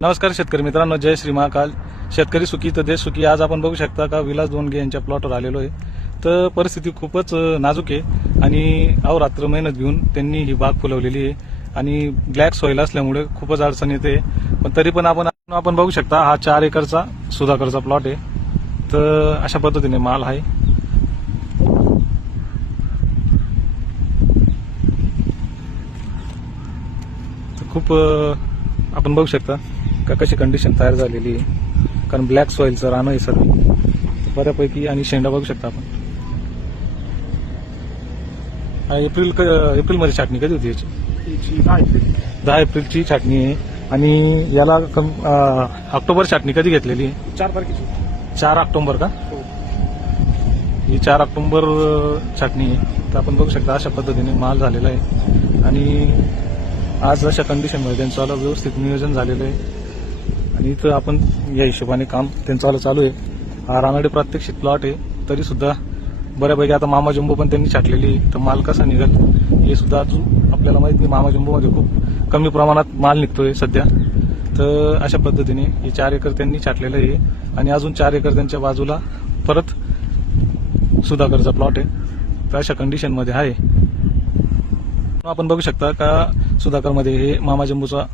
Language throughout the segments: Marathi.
नमस्कार शेतकरी मित्रांनो, जय श्री महाकाल. शेतकरी सुखी तर देश सुखी. आज आपण बघू शकता का विलास दोनगे यांच्या प्लॉटवर आलेलो आहे. तर परिस्थिती खूपच नाजूक आहे आणि अहोरात्र मेहनत घेऊन त्यांनी ही बाग फुलवलेली आहे आणि ब्लॅक सॉइल असल्यामुळे खूपच अडचण येते. पण तरी पण आपण बघू शकता हा 4 एकरचा सुधाकरचा प्लॉट आहे. तर अशा पद्धतीने माल आहे. खूप आपण बघू शकता का कशी कंडिशन तयार झालेली आहे, कारण ब्लॅक सॉइलचं रान आहे सर बऱ्यापैकी. आणि शेंडा बघू शकता आपण. एप्रिलमध्ये छाटणी कधी होती याची? 10 एप्रिलची छाटणी आहे. आणि याला ऑक्टोबर छाटणी कधी घेतलेली आहे? 4 तारखेची. 4 ऑक्टोबर का? ही 4 ऑक्टोबर छाटणी आहे. तर आपण बघू शकता अशा पद्धतीने माल झालेला आहे आणि आज अशा कंडिशनमध्ये त्यांचं व्यवस्थित नियोजन झालेलं आहे आणि इथं आपण या हिशोबाने काम त्यांचं चालू आहे. हा रानाडे प्रात्यक्षिक प्लॉट आहे, तरी सुद्धा बऱ्यापैकी आता मामा जंबो पण त्यांनी छाटलेली आहे. तर माल कसा निघेल हे सुद्धा अजून आपल्याला माहिती नाही. मामा जंबोमध्ये खूप कमी प्रमाणात माल निघतोय सध्या. तर अशा पद्धतीने हे 4 एकर त्यांनी छाटलेलं आहे आणि अजून 4 एकर त्यांच्या बाजूला परत सुधाकरचा प्लॉट आहे. तर अशा कंडिशनमध्ये आहे. आपण बघू शकता का सुधाकरमध्ये हे मामा जंबूचा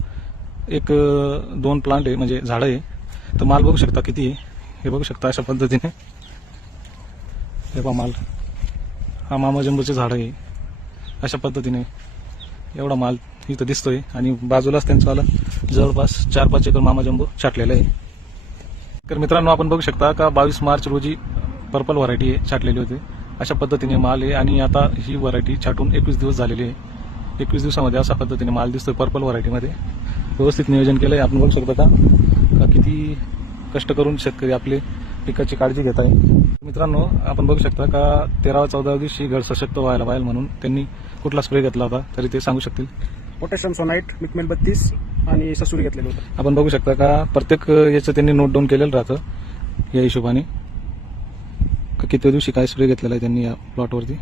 1-2 प्लांट आहे, म्हणजे झाडं आहे. तर माल बघू शकता किती आहे हे बघू शकता अशा पद्धतीने. हे पहा माल, हा मामा जंबूचे झाडं आहे. अशा पद्धतीने एवढा माल इथं दिसतोय आणि बाजूलाच त्यांचं आलं जवळपास 4-5 एकर मामा जंबू छाटलेलं आहे. तर मित्रांनो, आपण बघू शकता का 22 मार्च रोजी पर्पल व्हरायटी छाटलेली होती. अशा पद्धतीने माल आहे आणि आता ही व्हरायटी छाटून 21 दिवस झालेली आहे. 21 दिवसामध्ये अशा पद्धतीने माल दिसतोय पर्पल व्हरायटीमध्ये. व्यवस्थित नियोजन केलंय. आपण बघू शकता का किती कष्ट करून शेतकरी आपले पिकाची काळजी घेत आहे. मित्रांनो, आपण बघू शकता का 13-14 दिवशी घर सशक्त व्हायला पाहिजे म्हणून त्यांनी कुठला स्प्रे घेतला होता तरी ते सांगू शकतील. पोटॅशियम सोनाइट, मिकमेल 32 आणि ससूर घेतलेलं होतं. आपण बघू शकता का प्रत्येक याचं त्यांनी नोट डाऊन केलेलं राहतं या हिशोबाने. किती दिवशी काय स्प्रे घेतलेला आहे त्यांनी या प्लॉटवरती.